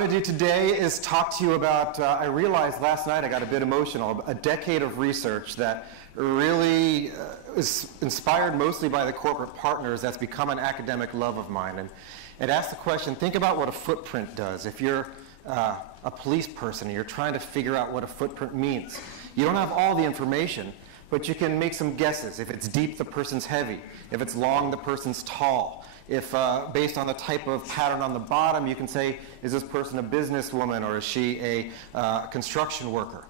going to do today is talk to you about, I realized last night I got a bit emotional, a decade of research that really is inspired mostly by the corporate partners that's become an academic love of mine. And it asks the question, think about what a footprint does. If you're a police person and you're trying to figure out what a footprint means, you don't have all the information, but you can make some guesses. If it's deep, the person's heavy. If it's long, the person's tall. If based on the type of pattern on the bottom, you can say, is this person a businesswoman or is she a construction worker?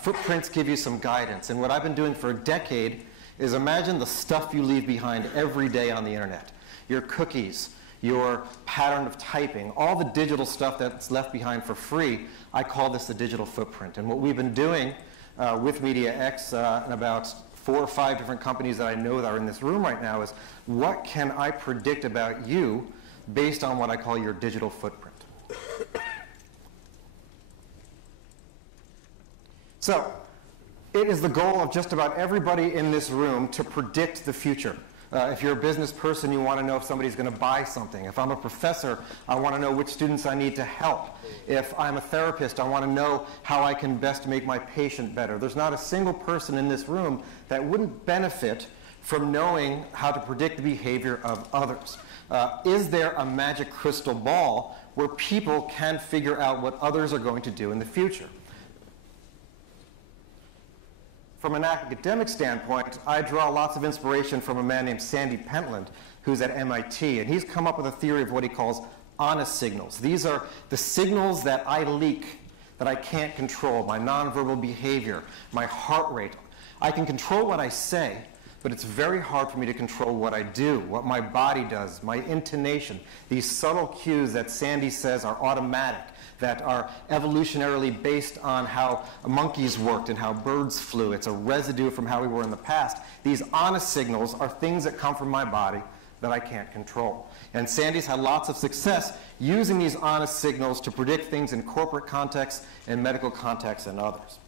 Footprints give you some guidance. And what I've been doing for a decade is imagine the stuff you leave behind every day on the internet. Your cookies, your pattern of typing, all the digital stuff that's left behind for free. I call this the digital footprint. And what we've been doing with mediaX and about 4 or 5 different companies that I know that are in this room right now is what can I predict about you based on what I call your digital footprint. So it is the goal of just about everybody in this room to predict the future. If you're a business person, you want to know if somebody's going to buy something. If I'm a professor, I want to know which students I need to help. If I'm a therapist, I want to know how I can best make my patient better. There's not a single person in this room that wouldn't benefit from knowing how to predict the behavior of others. Is there a magic crystal ball where people can figure out what others are going to do in the future? From an academic standpoint, I draw lots of inspiration from a man named Penland, who's at MIT, and he's come up with a theory of what he calls honest signals. These are the signals that I leak, that I can't control, my nonverbal behavior, my heart rate. I can control what I say, but it's very hard for me to control what I do, what my body does, my intonation, these subtle cues that Sandy says are automatic, that are evolutionarily based on how monkeys worked and how birds flew. It's a residue from how we were in the past. These honest signals are things that come from my body that I can't control. And Sandy's had lots of success using these honest signals to predict things in corporate contexts and medical contexts and others.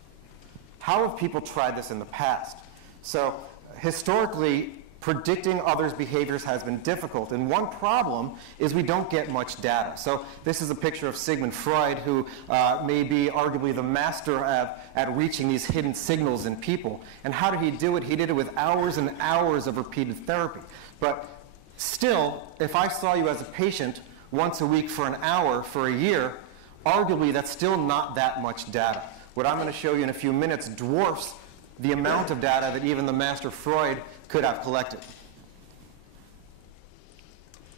How have people tried this in the past? So historically, predicting others' behaviors has been difficult, and one problem is we don't get much data. So this is a picture of Sigmund Freud, who may be arguably the master at reaching these hidden signals in people. And how did he do it? He did it with hours and hours of repeated therapy. But still, if I saw you as a patient once a week for an hour for a year, arguably that's still not that much data. What I'm going to show you in a few minutes dwarfs the amount of data that even the master Freud could have collected.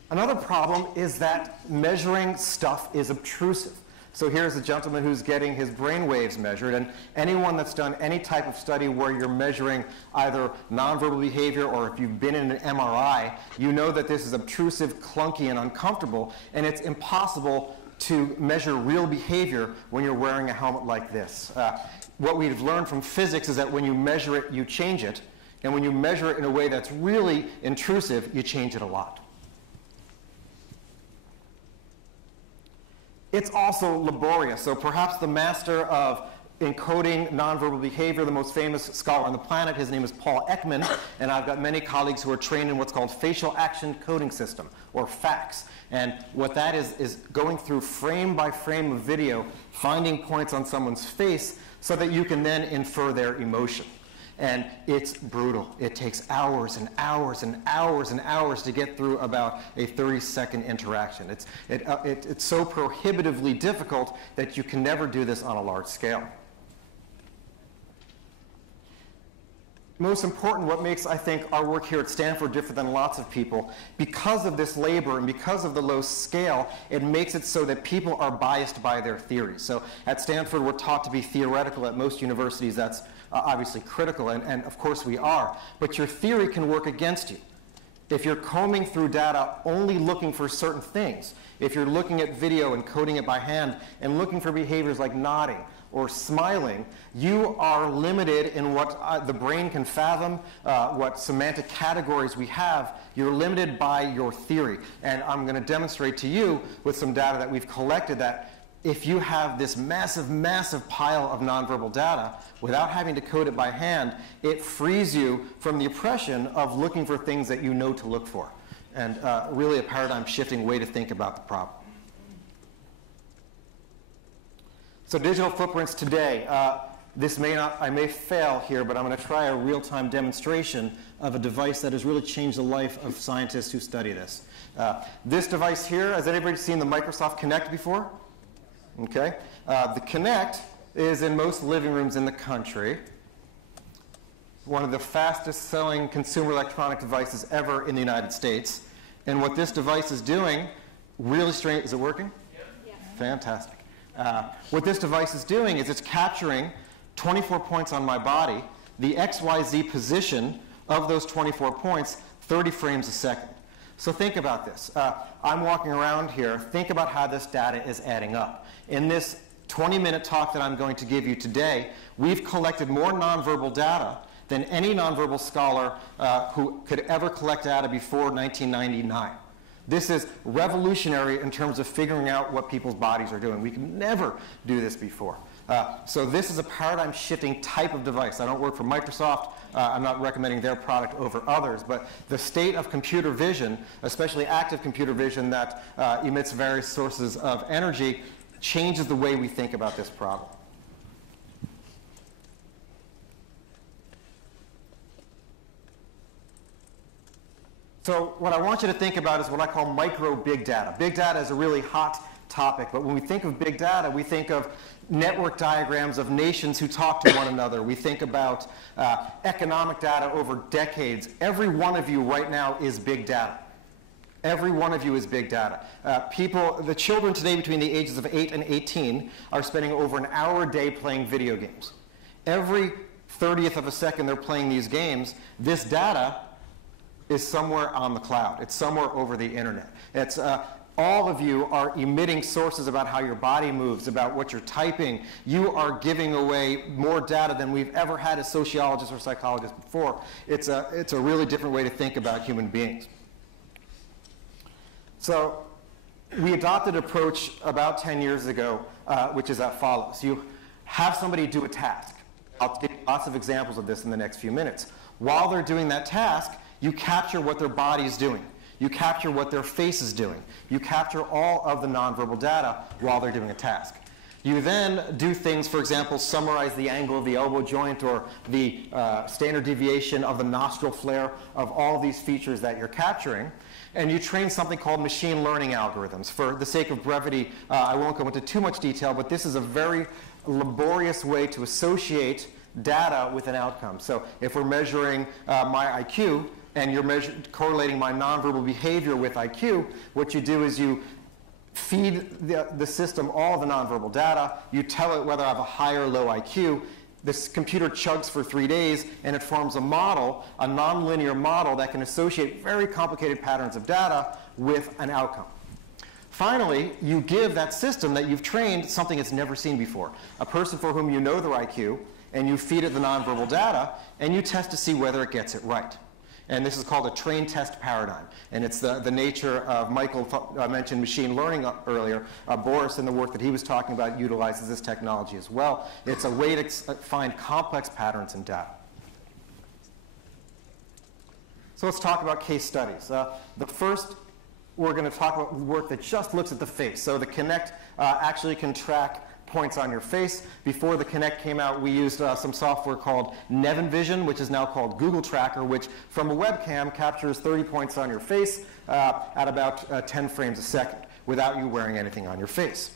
Another problem is that measuring stuff is obtrusive. So here's a gentleman who's getting his brain waves measured, and anyone that's done any type of study where you're measuring either nonverbal behavior or if you've been in an MRI, you know that this is obtrusive, clunky, and uncomfortable, and it's impossible to measure real behavior when you're wearing a helmet like this. What we've learned from physics is that when you measure it, you change it. And when you measure it in a way that's really intrusive, you change it a lot. It's also laborious. So perhaps the master of encoding nonverbal behavior, the most famous scholar on the planet, his name is Paul Ekman, and I've got many colleagues who are trained in what's called facial action coding system, or FACS. And what that is going through frame by frame of video, finding points on someone's face so that you can then infer their emotion. And it's brutal. It takes hours and hours and hours and hours to get through about a 30-second interaction. It's so prohibitively difficult that you can never do this on a large scale. Most important, what makes, I think, our work here at Stanford different than lots of people, because of this labor and because of the low scale, it makes it so that people are biased by their theories. So at Stanford, we're taught to be theoretical. At most universities, that's obviously critical, and of course we are. But your theory can work against you. If you're combing through data only looking for certain things, if you're looking at video and coding it by hand and looking for behaviors like nodding or smiling, you are limited in what the brain can fathom, what semantic categories we have. You're limited by your theory. And I'm going to demonstrate to you with some data that we've collected that if you have this massive, massive pile of nonverbal data, without having to code it by hand, it frees you from the oppression of looking for things that you know to look for. And really a paradigm-shifting way to think about the problem. So digital footprints today. I may fail here, but I'm going to try a real-time demonstration of a device that has really changed the life of scientists who study this. This device here, has anybody seen the Microsoft Kinect before? Okay. The Kinect is in most living rooms in the country. One of the fastest selling consumer electronic devices ever in the United States. And what this device is doing, really strange, is it working? Yeah. Fantastic. What this device is doing is it's capturing 24 points on my body, the XYZ position of those 24 points, 30 frames a second. So think about this. I'm walking around here. Think about how this data is adding up. In this 20-minute talk that I'm going to give you today, we've collected more nonverbal data than any nonverbal scholar who could ever collect data before 1999. This is revolutionary in terms of figuring out what people's bodies are doing. We could never do this before. So this is a paradigm-shifting type of device. I don't work for Microsoft. I'm not recommending their product over others. But the state of computer vision, especially active computer vision that emits various sources of energy, changes the way we think about this problem. So what I want you to think about is what I call micro big data. Big data is a really hot topic, but when we think of big data, we think of network diagrams of nations who talk to one another. We think about economic data over decades. Every one of you right now is big data. Every one of you is big data. The children today between the ages of 8 and 18 are spending over an hour a day playing video games. Every 30th of a second they're playing these games, this data is somewhere on the cloud. It's somewhere over the internet. It's, all of you are emitting sources about how your body moves, about what you're typing. You are giving away more data than we've ever had as sociologists or psychologists before. It's a really different way to think about human beings. So we adopted an approach about 10 years ago, which is as follows. You have somebody do a task. I'll give you lots of examples of this in the next few minutes. While they're doing that task, you capture what their body is doing. You capture what their face is doing. You capture all of the nonverbal data while they're doing a task. You then do things, for example, summarize the angle of the elbow joint or the standard deviation of the nostril flare of all of these features that you're capturing. And you train something called machine learning algorithms. For the sake of brevity, I won't go into too much detail, but this is a very laborious way to associate data with an outcome. So if we're measuring my IQ, and you're correlating my nonverbal behavior with IQ, what you do is you feed the system all the nonverbal data. You tell it whether I have a high or low IQ. This computer chugs for 3 days, and it forms a model, a nonlinear model that can associate very complicated patterns of data with an outcome. Finally, you give that system that you've trained something it's never seen before, a person for whom you know their IQ, and you feed it the nonverbal data, and you test to see whether it gets it right. And this is called a train test paradigm. And it's the nature of, Michael mentioned machine learning earlier. Boris, in the work that he was talking about, utilizes this technology as well. It's a way to find complex patterns in data. So let's talk about case studies. The first, we're going to talk about work that just looks at the face. So the Kinect actually can track points on your face. Before the Kinect came out, we used some software called Nevin Vision, which is now called Google Tracker, which from a webcam captures 30 points on your face at about 10 frames a second without you wearing anything on your face.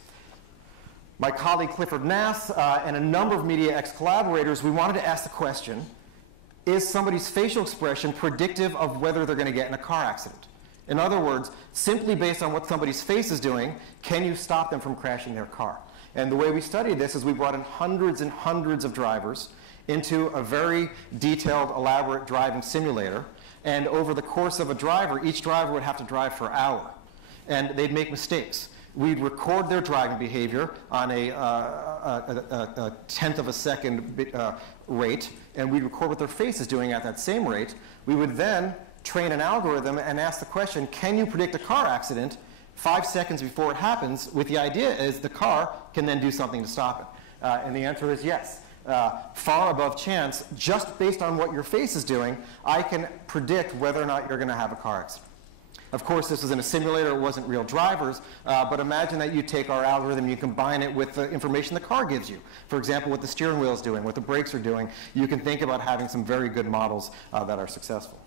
My colleague Clifford Nass and a number of mediaX collaborators, we wanted to ask the question, is somebody's facial expression predictive of whether they're going to get in a car accident? In other words, simply based on what somebody's face is doing, can you stop them from crashing their car? And the way we studied this is we brought in hundreds and hundreds of drivers into a very detailed, elaborate driving simulator. And over the course of a driver, each driver would have to drive for an hour. And they'd make mistakes. We'd record their driving behavior on a tenth of a second rate, and we'd record what their face is doing at that same rate. We would then train an algorithm and ask the question, can you predict a car accident 5 seconds before it happens, with the idea is the car can then do something to stop it. And the answer is yes. Far above chance, just based on what your face is doing, I can predict whether or not you're going to have a car accident. Of course, this was in a simulator, it wasn't real drivers, but imagine that you take our algorithm, you combine it with the information the car gives you. For example, what the steering wheel is doing, what the brakes are doing. You can think about having some very good models that are successful.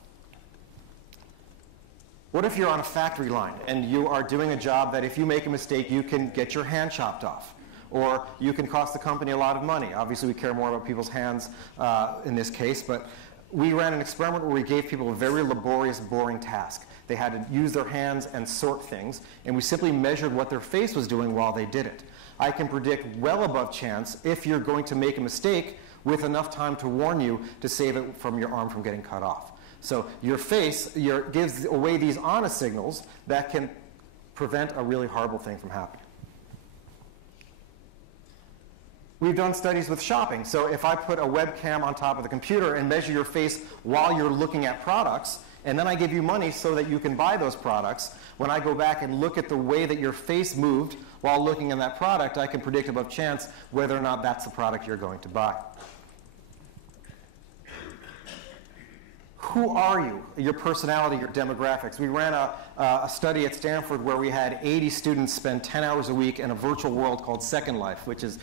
What if you're on a factory line and you are doing a job that if you make a mistake, you can get your hand chopped off? Or you can cost the company a lot of money. Obviously, we care more about people's hands in this case, but we ran an experiment where we gave people a very laborious, boring task. They had to use their hands and sort things, and we simply measured what their face was doing while they did it. I can predict well above chance if you're going to make a mistake with enough time to warn you to save it from your arm from getting cut off. So your face gives away these honest signals that can prevent a really horrible thing from happening. We've done studies with shopping. So if I put a webcam on top of the computer and measure your face while you're looking at products, and then I give you money so that you can buy those products, when I go back and look at the way that your face moved while looking at that product, I can predict above chance whether or not that's the product you're going to buy. Who are you? Your personality, your demographics. We ran a study at Stanford where we had 80 students spend 10 hours a week in a virtual world called Second Life, which is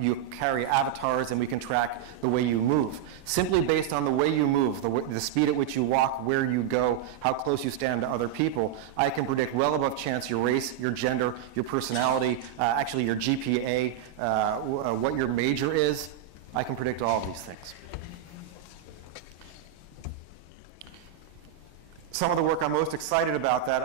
you carry avatars and we can track the way you move. Simply based on the way you move, the speed at which you walk, where you go, how close you stand to other people, I can predict well above chance your race, your gender, your personality, actually your GPA, what your major is. I can predict all of these things. Some of the work I'm most excited about that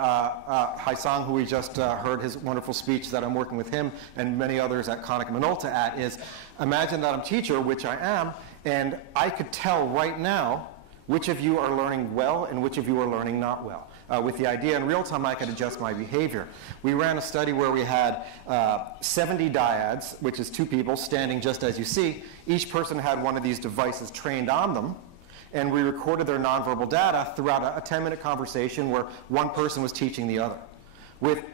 Haisang, who we just heard his wonderful speech, that I'm working with him and many others at Kinect Minolta at, is imagine that I'm a teacher, which I am, and I could tell right now which of you are learning well and which of you are learning not well. With the idea in real time I could adjust my behavior. We ran a study where we had 70 dyads, which is 2 people standing just as you see. Each person had one of these devices trained on them. And we recorded their nonverbal data throughout a 10-minute conversation where one person was teaching the other. With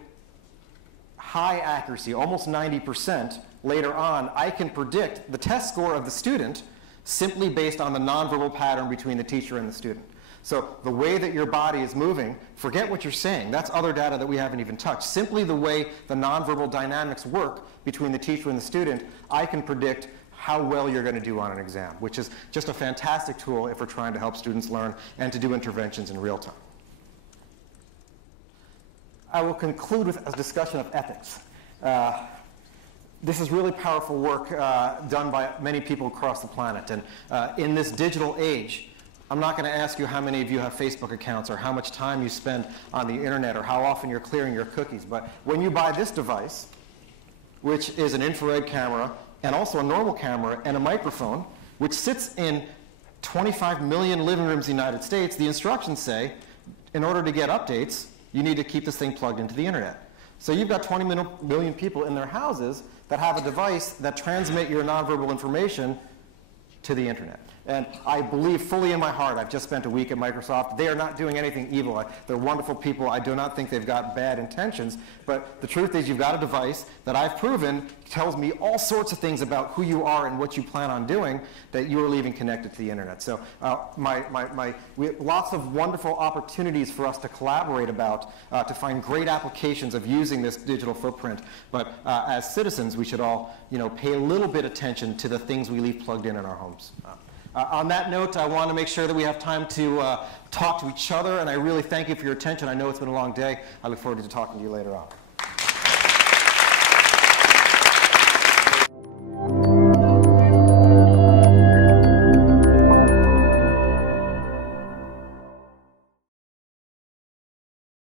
high accuracy, almost 90%, later on, I can predict the test score of the student simply based on the nonverbal pattern between the teacher and the student. So the way that your body is moving, forget what you're saying. That's other data that we haven't even touched. Simply the way the nonverbal dynamics work between the teacher and the student, I can predict how well you're going to do on an exam, which is just a fantastic tool if we're trying to help students learn and to do interventions in real time. I will conclude with a discussion of ethics. This is really powerful work done by many people across the planet. And in this digital age, I'm not going to ask you how many of you have Facebook accounts or how much time you spend on the internet or how often you're clearing your cookies. But when you buy this device, which is an infrared camera, and also a normal camera and a microphone, which sits in 25 million living rooms in the United States, the instructions say, in order to get updates, you need to keep this thing plugged into the internet. So you've got 20 million people in their houses that have a device that transmit your nonverbal information to the internet. And I believe fully in my heart, I've just spent a week at Microsoft. They are not doing anything evil. They're wonderful people. I do not think they've got bad intentions. But the truth is you've got a device that I've proven tells me all sorts of things about who you are and what you plan on doing that you are leaving connected to the internet. So we have lots of wonderful opportunities for us to collaborate about, to find great applications of using this digital footprint. But as citizens, we should all pay a little bit attention to the things we leave plugged in our homes. On that note, I want to make sure that we have time to talk to each other, and I really thank you for your attention. I know it's been a long day. I look forward to talking to you later on.